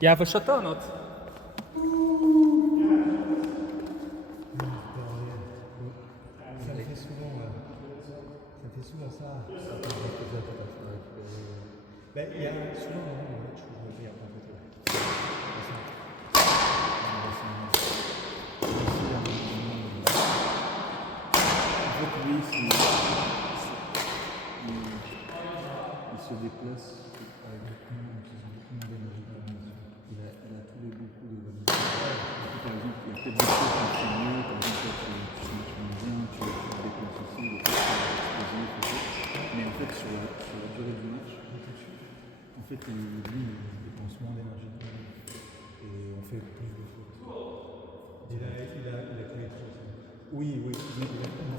You have a shot or not? Ça me fait souvent ça. Ben, il y a souvent un moment où je regarde en photo. En fait, lui, il se déplace avec beaucoup d'énergie. Il a tous les bons coups de bonne. Par exemple, il y a peut-être des choses qui font mieux. Par exemple, toi, tu m'aimes bien, tu te déplaces aussi, il est explosif et tout. Mais en fait, sur la durée du match, en fait, lui, il dépense moins d'énergie et on fait plus de fautes. Il a tous les trucs. Oui. En fait, il a peut-être un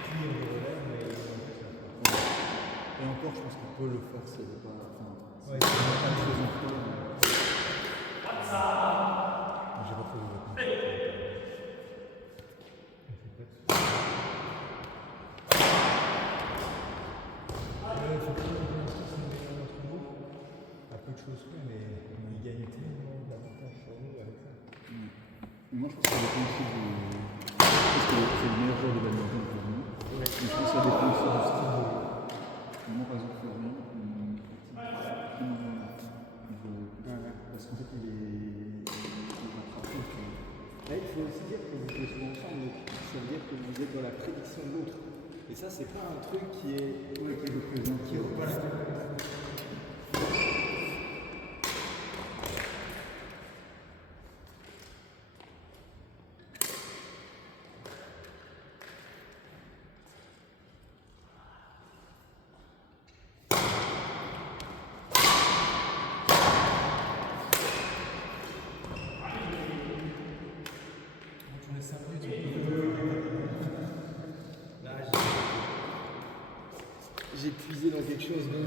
tir de relève, mais il a fait ça. Et encore, je pense qu'il peut le faire s'il n'est pas. Enfin, Ouais, c'est pas très influent. J'ai pas trop de à peu de choses près, mais il gagne tellement d'avantages sur nous avec ça. Moi, je pense que ça dépend aussi du. Je pense que c'est le meilleur joueur de badminton pour nous. Mais je pense que ça dépend aussi du style de jeu. Moi, par exemple, Florian, parce qu'en fait, il est attrapé. Il faut aussi dire que vous jouez souvent ensemble, donc ça veut dire que vous êtes dans la prédiction de l'autre. Et ça, c'est pas un truc qui est. Oui, qui représente. Qui représente. J'ai puisé dans quelque chose de.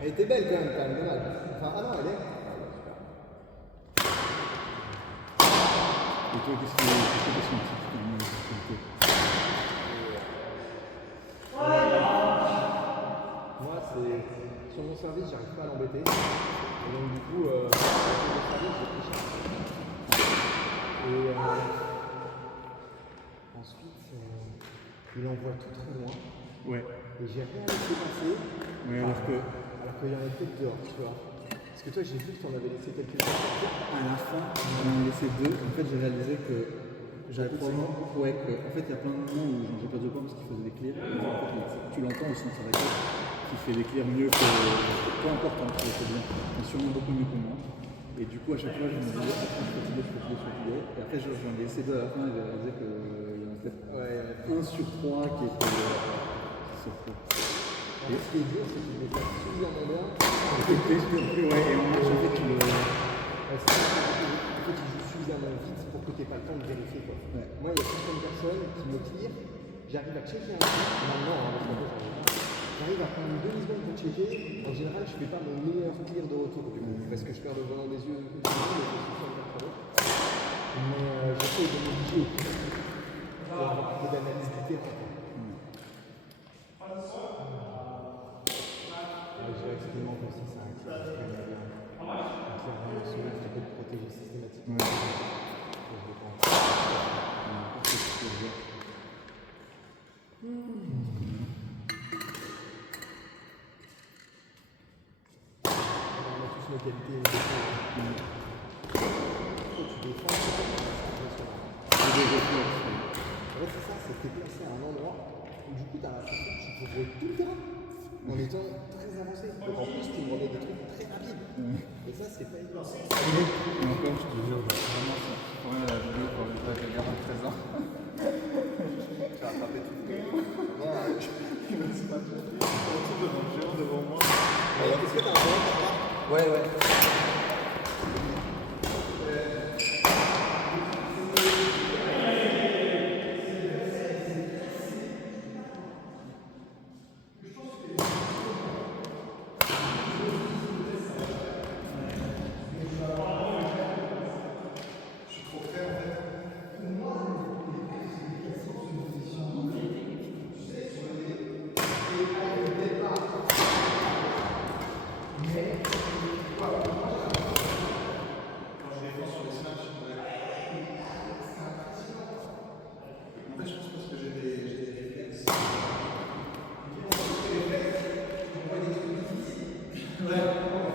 Elle était belle quand même, dommage. Enfin, ah non, elle est. Et toi, qu'est-ce que tu sens comme difficulté? Moi, c'est. Sur mon service, j'arrive pas à l'embêter. Et donc, du coup, sur mon service, j'ai pris cher. Et ensuite, il envoie tout très loin. Ouais. Et j'ai rien laissé passer. Ouais, alors qu'il y en avait peut-être dehors, tu vois. Parce que toi, j'ai vu que tu en avais laissé quelques-uns. à la fin, j'en ai laissé deux. En fait, j'ai réalisé que j'avais probablement. Ouais, en fait, il y a plein de moments où j'ai perdu le point parce qu'il faisait des clears. Et en fait, tu l'entends, ils sont s'arrêter. Qui fait des clears mieux que. Peu importe, hein, c'est bien. Mais sûrement beaucoup mieux que moi. Et du coup, à chaque fois, je me disais, je suis fatigué. Et après, j'en ai laissé deux à la fin et j'ai réalisé qu'il y en a peut-être un sur trois qui était. Et ce qui est dur, c'est qu'il n'est pas suffisamment bien. Ouais, et en match, en fait, tu le. En fait, il joue suffisamment vite pour que tu n'aies pas le temps de vérifier. Quoi. Ouais. Moi, il y a certaines personnes qui me clear, j'arrive à checker un truc, maintenant, j'arrive à prendre une demi-seconde pour checker. En général, je ne fais pas mon meilleur clear de retour, parce que je perds le volant des yeux, mais j'essaie de m'obliger au plus pour avoir un peu d'analyse du terrain. Je expérimente aussi ça avec ça. Clairement, ce mec qui peut te protéger systématiquement. Je le pense. On a tous nos qualités. Tu défends, c'est impressionnant. En fait, c'est ça, c'est que tu es placé à un endroit où du coup, tu as l'impression que tu peux jouer tout le terrain en étant très avancé. Donc en plus, tu demandais des trucs très rapides. Et ça, c'est pas évident. Et encore, je te jure, vraiment, c'est pour rien la vidéo quand je regarde à 13 ans. Tu as rattrapé tout. Il me dit pas tout. Il y a un truc devant le géant devant moi. Est-ce que tu as un problème par là? Ouais. Ouais.